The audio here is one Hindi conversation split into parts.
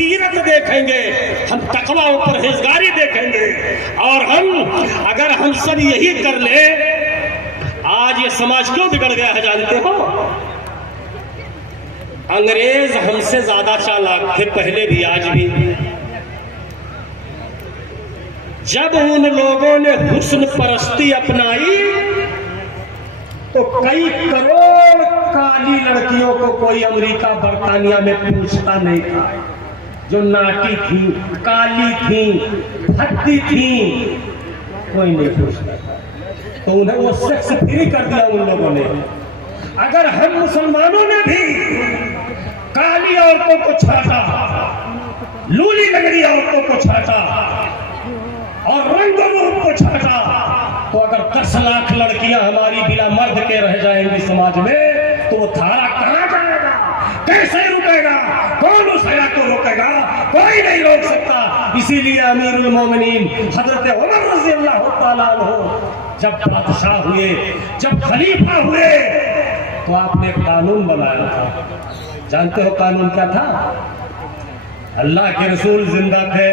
सीरत देखेंगे, हम तकवा और परहेजगारी देखेंगे, और अगर हम सब यही कर ले, आज ये समाज क्यों बिगड़ गया है जानते हो? अंग्रेज हमसे ज्यादा चालाक थे, पहले भी आज भी। जब उन लोगों ने हुस्न परस्ती अपनाई तो कई करोड़ काली लड़कियों को कोई अमेरिका बरतानिया में पूछता नहीं था, जो नाटी थी, काली थी, भद्दी थी, कोई नहीं पूछता था। तो उन्हें वो सेक्स फ्री कर दिया उन लोगों ने। अगर हम मुसलमानों ने भी काली औरतों को छाटा, लूली लगड़ी औरतों को छाटा और रंग रूप को छाटा, तो अगर 10 लाख लड़कियां हमारी बिना मर्द के रह जाएंगी समाज में, तो वो धारा कहां जाएगा, कैसे रुकेगा, कौन उस हया को रोकेगा? कोई नहीं रोक सकता। इसीलिए अमीरुल मोमिनीन हजरत उमर रज़ी अल्लाह तआला अन्हु जब बादशाह हुए, जब खलीफा हुए, तो आपने कानून बनाया था। जानते हो कानून क्या था? अल्लाह के रसूल जिंदा थे,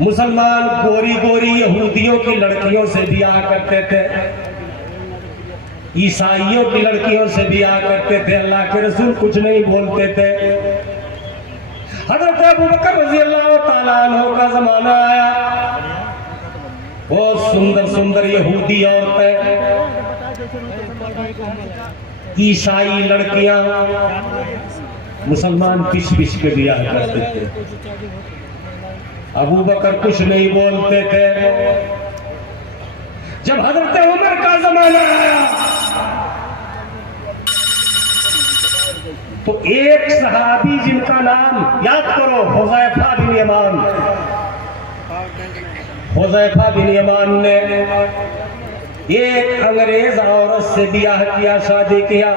मुसलमान गोरी गोरी यहूदियों की लड़कियों से ब्याह करते थे, ईसाइयों की लड़कियों से ब्याह करते थे, अल्लाह के रसूल कुछ नहीं बोलते थे। हज़रत अबू बकर रज़ी अल्लाह तआला अन्हु का जमाना आया, बहुत सुंदर सुंदर यहूदी औरतें, ईसाई लड़कियां, मुसलमान पिछ पिछ के ब्याह करते थे। अबू बकर कुछ नहीं बोलते थे। जब हजरत उमर का जमाना आया तो एक सहाबी जिनका नाम याद करो, हुज़ैफा बिन यमान, हुज़ैफा बिन यमान ने एक अंग्रेज औरत से ब्याह किया, शादी किया।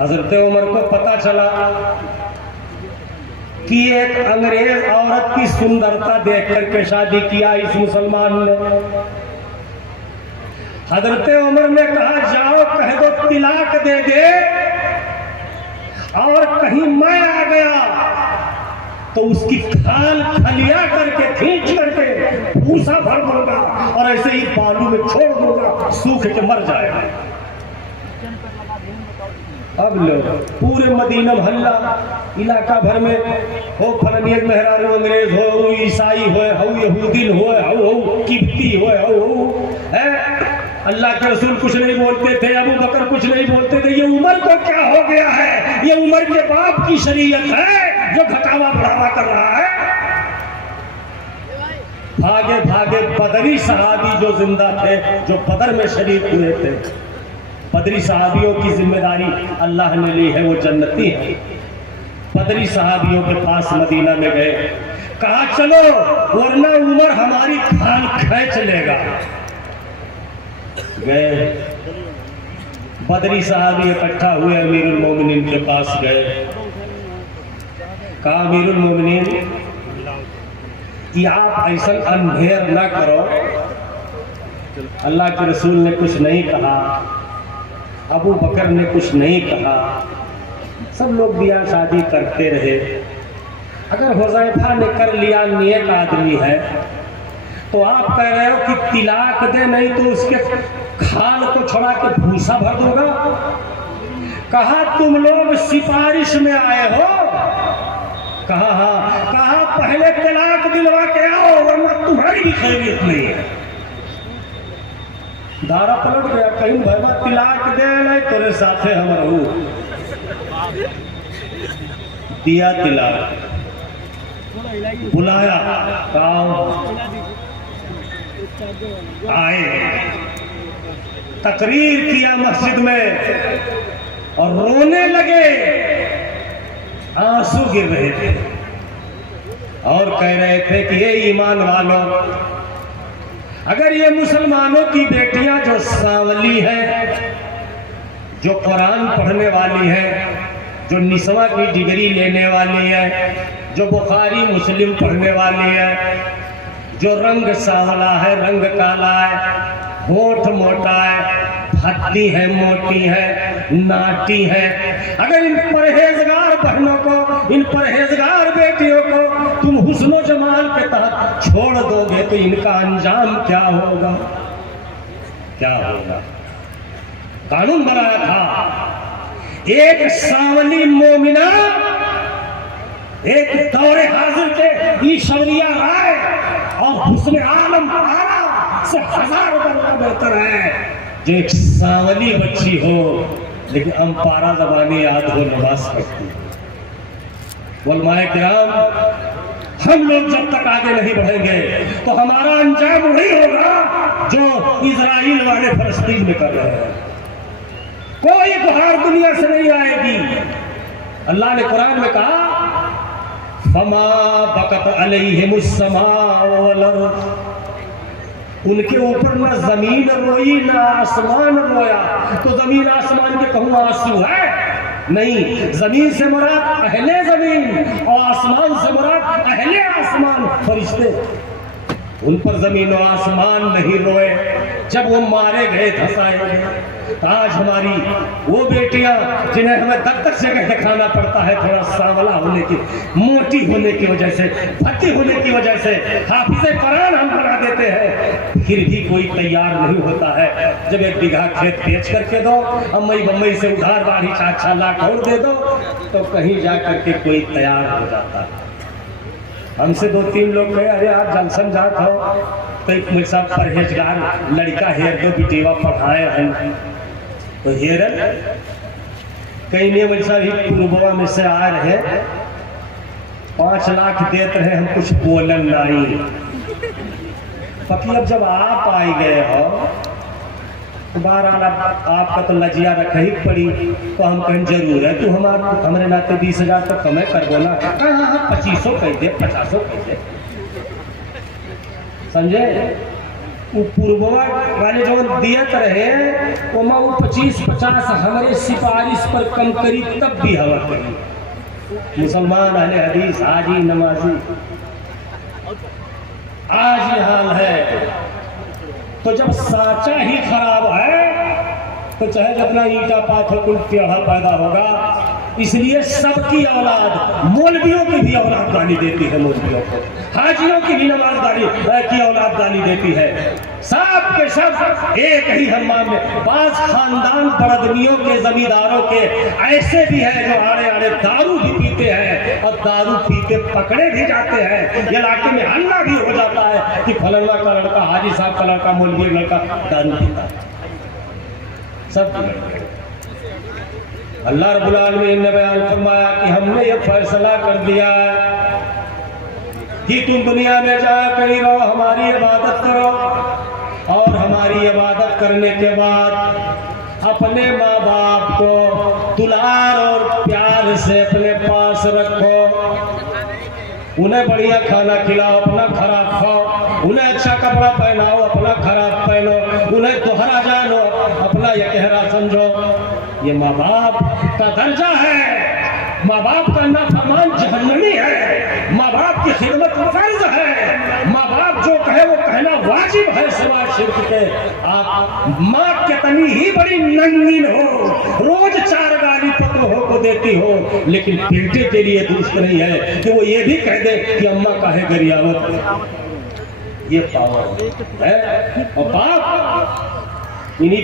हजरत उमर को पता चला कि एक अंग्रेज औरत की सुंदरता देख करके शादी किया इस मुसलमान ने। हजरत उमर ने कहा, जाओ कह दो तिलाक दे दे, और कहीं मैं आ गया तो उसकी खाल खलिया करके खींच करके भूसा भर दूंगा और ऐसे ही बालू में छोड़ दूंगा, सूख के मर जाएगा। अब लोग पूरे मदीना मोहल्ला इलाका भर में हो, फलनियत मेहरारू अंग्रेज हो, ईसाई हो, यहूदीन हो, किब्ती हो, अल्लाह के रसूल कुछ नहीं बोलते थे, अबू बकर कुछ नहीं बोलते थे। ये उमर को क्या हो गया है? ये उमर के बाप की शरीयत है जो घटावा बढ़ावा कर रहा है। भागे भागे बदरी सहाबी जो जिंदा थे, जो बदर में शरीक हुए थे, बदरी सहाबियों की जिम्मेदारी अल्लाह ने ली है, वो जन्नती है। बदरी सहाबियों के पास मदीना में गए, कहा चलो वरना उमर हमारी खाल खींच लेगा। गए, बदरी सहाबी इकट्ठा हुए, अमीरुल मोमिनीन के पास गए, कहा अमीरुल मोमिनीन कि आप ऐसा अंधेर ना करो, अल्लाह के रसूल ने कुछ नहीं कहा, अबू बकर ने कुछ नहीं कहा, सब लोग ब्याह शादी करते रहे। अगर हुज़ैफा ने कर लिया, नेक आदमी है, तो आप कह रहे हो कि तिलाक दे, नहीं तो उसके खाल को छोड़ा के भूसा भर दूंगा। कहा तुम लोग सिफारिश में आए हो? कहा हाँ। कहा पहले तलाक दिलवा के आओ वरना तुम्हारी भी खैरियत नहीं है। दारा पलट गया, कहीं भैया तिलाक दे ले तेरे साथे हम रहू। दिया तिलाक, बुलाया, आए, तकरीर किया मस्जिद में और रोने लगे, आंसू गिर रहे थे और कह रहे थे कि ये ईमान वालों, अगर ये मुसलमानों की बेटियां जो सांवली है, जो कुरान पढ़ने वाली है, जो निस्वा की डिग्री लेने वाली है, जो बुखारी मुस्लिम पढ़ने वाली है, जो रंग सांवला है, रंग काला है, होठ मोटा है, हड्डी है, मोटी है, नाटी है, अगर इन परहेजगार इन परहेजगार बेटियों को तुम हुस्नो जमाल के तहत छोड़ दोगे तो इनका अंजाम क्या होगा? क्या होगा? कानून बनाया था एक सावली मोमिना एक दौरे हाजिर के ईश्वरिया राय और हुस्न आलम आला से 1000 दर्जा बेहतर है जो एक सावली बच्ची हो लेकिन अम्पारा ज़बानी याद हो नमाज पढ़ती। उलमाए किराम, हम लोग जब तक आगे नहीं बढ़ेंगे तो हमारा अंजाम वही होगा जो इजराइल वाले फलस्तीन में कर रहे हैं। कोई गुहार दुनिया से नहीं आएगी। अल्लाह ने कुरान में कहा फमा बकत अलैहिमुस्समा वल अर्द, उनके ऊपर ना जमीन रोई ना आसमान रोया। तो जमीन आसमान के कहूँ आंसू है? नहीं, जमीन से मुराद अहले जमीन और आसमान से मुराद अहले आसमान फरिश्ते। उन पर जमीन और आसमान नहीं रोए जब वो मारे गए, धसाए गए। आज हमारी वो बेटियां जिन्हें हमें दब से दिखाना पड़ता है थोड़ा सांवला होने की, मोटी होने की वजह से, भद्दी होने की वजह से हाफिज़े कुरान हम बना देते हैं, फिर भी कोई तैयार नहीं होता है। जब 1 बीघा खेत बेच करके दो, अम्मई बम्मई से उधार बाढ़ी 4-4 लाख और दे दो, तो कहीं जा करके कोई तैयार हो जाता है। हमसे 2-3 लोग कहे अरे आप जंक्शन जात हो तो एक मेरे साथ परहेजगार लड़का हेर दो बिटेवा पढ़ाए हैं तो हेर कहीं नहीं वैसा ही पूर्ववा में से आ रहे 5 लाख देते रहे, हम कुछ बोलन नहीं। बाकी अब जब आप आई गए हो तो बहरहाल आपका तो लजिया रख ही पड़ी, तो हम कहें जरूर है तू हमारे नाते 20,000 तो कमे कर बोला। हाँ 2500 कह दे, 50 कह दे, समझे? वो पूर्ववा वाले जो दियत रहे वो 25-50 हमारे सिफारिश पर कम करी तब भी हवा करी। मुसलमान अहले हदीस हाजी नमाजी आज ये हाल है। तो जब साचा ही खराब है तो चाहे जितना ईटा पाथर कुल टेढ़ा पैदा होगा। इसलिए सबकी औलाद, मौलवियों की भी औलाद गाली देती है, मौलवियों को, हाजियों की भी नमाज गाली की औलाद गाली देती है। सब के सब एक ही हम्माम में। बाज खानदान बड़दमियों के, जमींदारों के ऐसे भी है जो आड़े आड़े दारू भी पीते हैं और दारू पीते पकड़े भी जाते हैं। इलाके में हल्ला भी हो जाता है कि फलाना का लड़का, हाजी साहब का लड़का, मौलवी लड़का दारू पीता है। सब अल्लाह रब्बुल आलमीन ने बयान फरमाया कि हमने ये फैसला कर दिया कि तुम दुनिया में जा कहीं रहो, हमारी इबादत करो और हमारी इबादत करने के बाद अपने माँ बाप को दुलार और प्यार से अपने पास रखो, उन्हें बढ़िया खाना खिलाओ, अपना खराब खाओ, उन्हें अच्छा कपड़ा पहनाओ, अपना खराब पहनो, उन्हें दोहरा जानो, अपना यकहरा समझो। ये माँ बाप का दर्जा है। माँ बाप का नाफरमान जहन्नमी है। माँ बाप की खिदमत फर्ज है। माँ बाप जो कहे वो कहना वाजिब है सिवाय शिर्क के। आप माँ कितनी ही बड़ी नंगीन हो, रोज 4 गाली पतो हो को देती हो, लेकिन बेटे के लिए दुरुस्त नहीं है कि वो ये भी कह दे कि अम्मा काहे गरियावत। ये पावर है। और बाप